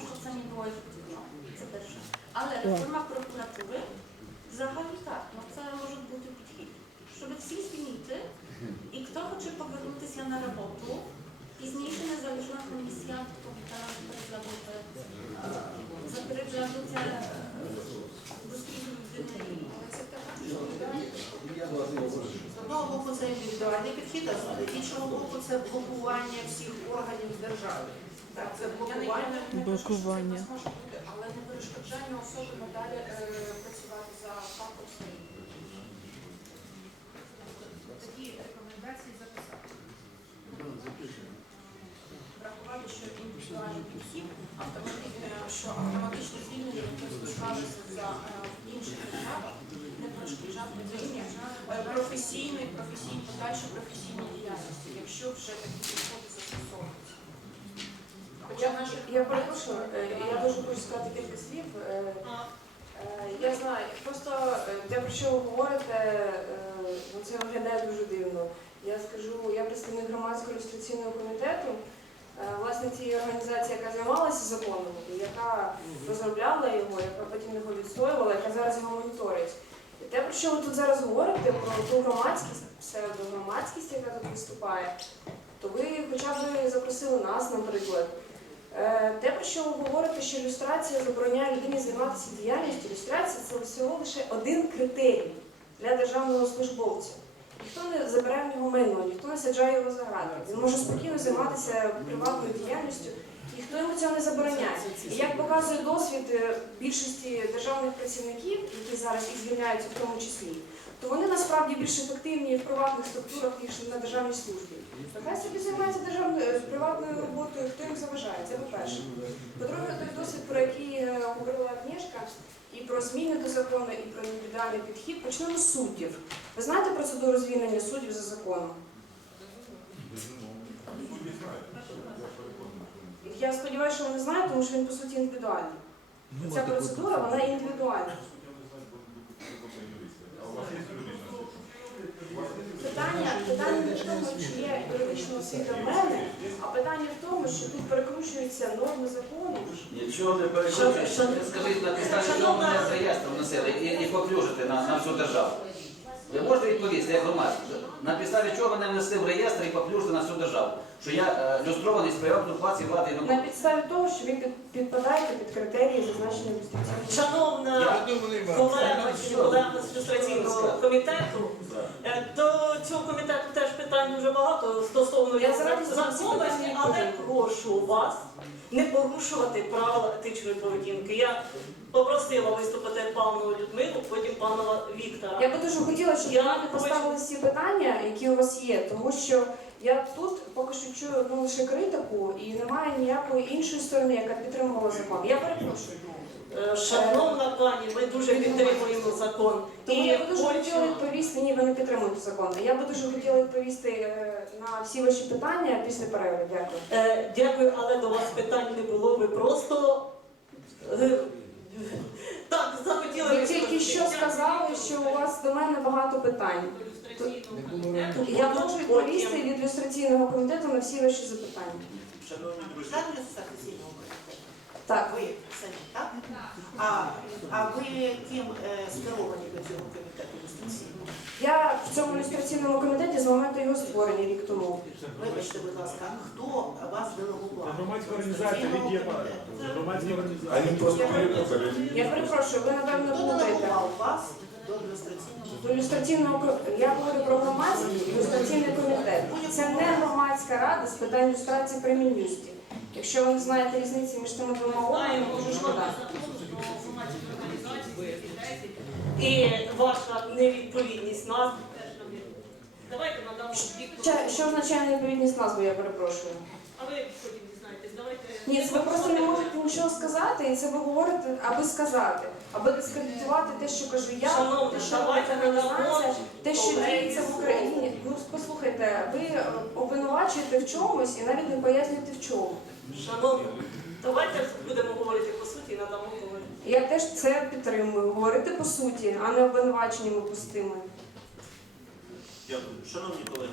того, що не було ефективно. Це перше. Але реформа прокуратури взагалі так, ну це може бути підхід. Щоб всіх звільнити, і хто хоче повернутися на роботу, пізніше незалежна комісія повітала за перегляду за перегляду це дослідження людини. З одного боку це індивідуальний підхід, а з іншого боку це блокування всіх органів держави. Так, це блокування. Блокування. Це може бути, але не перешкоджання особи надалі е, працювати за фактом своїм. Такі рекомендації записати. Врахувати, що індивідуальний підхід, автоматично, що автоматичне звільнення, яке спускалося за е, в інших державах, не перешкоджати людині е, професійної, професійної, подальшої професійної діяльності, якщо вже такі підходи застосовуються. Хоча наші Я перепрошую, е, я дуже хочу сказати кілька слів. Е, е, Я знаю, просто те, про що ви говорите, ну, це виглядає дуже дивно. Я скажу, я представник громадського ілюстраційного комітету, власне, тієї організації, яка займалася законом, яка розробляла його, яка потім його відстоювала, яка зараз його моніторить. І те, про що ви тут зараз говорите, про ту громадськість, псевдогромадськість, яка тут виступає, то ви хоча б запросили нас, наприклад. Те, про що ви говорите, що ілюстрація забороняє людині займатися діяльністю, ілюстрація це всього лише один критерій для державного службовця. Ніхто не забирає в нього майно, ніхто не саджає його за. Він може спокійно займатися приватною діяльністю, ніхто йому цього не забороняє. І як показує досвід е, більшості державних працівників, які зараз їх звільняються в тому числі, то вони насправді більш ефективні в приватних структурах, ніж на державній службі. Нехай собі займається державною е, приватною роботою, хто їм заважає, це по-перше. По-друге, той досвід, про який е, говорила Агнєшка, і про зміни до закону, і про індивідуальний підхід, почнемо з суддів. Ви знаєте процедуру звільнення суддів за законом? Я сподіваюся, що ви не знаєте, тому що він по суті індивідуальний. Ця процедура вона індивідуальна. Питання, питання не в тому, чи є юридична освіта в мене, а питання в тому, що тут перекручуються норми закону. Нічого не перекручуєте. Скажіть, на підставі чого мене з реєстром носили і, і поплюжити на, на всю державу. Ви можете відповісти, як громадський? На підставі чого мене внесли в реєстр і поплюжити на всю державу? Що я е, люстрований з приватної плаці влади і На підставі того, що ви під- підпадаєте під критерії, зазначені в. Шановна колега чи колега з ілюстраційного комітету, е, до цього комітету теж питань дуже багато стосовно Я зараз на законності, але прошу вас не порушувати правила етичної поведінки. Я попросила виступити пану Людмилу, потім пана Віктора. Я би дуже хотіла, щоб Я ви поставили всі питання, які у вас є, тому що я тут поки що чую одну лише критику і немає ніякої іншої сторони, яка підтримувала закон. Я перепрошую. Е, Шановна пані, ми дуже підтримуємо закон. Тому я би дуже хочу- хотіла відповісти, ні, ви не підтримуєте закон. Я би дуже хотіла відповісти е, на всі ваші питання після перерви. Дякую. Е, Дякую, але до вас питань не було. Ви просто так захотіли. Ви тільки що сказали, що у вас до мене багато питань. Я можу відповісти від ілюстраційного комітету на всі ваші запитання. Шановні друзі. Так, Ви самі, так? А, а ви ким е, скеровані до цього комітету ілюстраційного? я в цьому ілюстраційному комітеті з моменту його створення рік тому. Вибачте, будь ласка, хто вас делегував? Громадська організація комітету? Громадська організація. Я перепрошую, ви напевно плутаєте. вас до ілюстраційного До ілюстраційного ко- я говорю про громадський ілюстраційний комітет. Це не громадська рада з питань ілюстрації при Мін'юсті. Якщо ви не знаєте різниці між тими двома органами, дуже шкода. І ваша невідповідність нас. Давайте надамо. Що, що означає невідповідність назви, я перепрошую. А ви потім дізнаєтесь. Давайте. Ні, це ви просто не можете нічого сказати, і це ви говорите, аби сказати, аби дискредитувати те, що кажу я, Шановні, те, що давайте робить організація, те, що колеги діється в. Україні. Ну послухайте, ви обвинувачуєте в чомусь і навіть не пояснюєте в чому. Шановні, давайте будемо говорити по суті і надамо говорити. Я теж це підтримую. Говорити по суті, а не обвинуваченнями пустими. Дякую. Шановні колеги,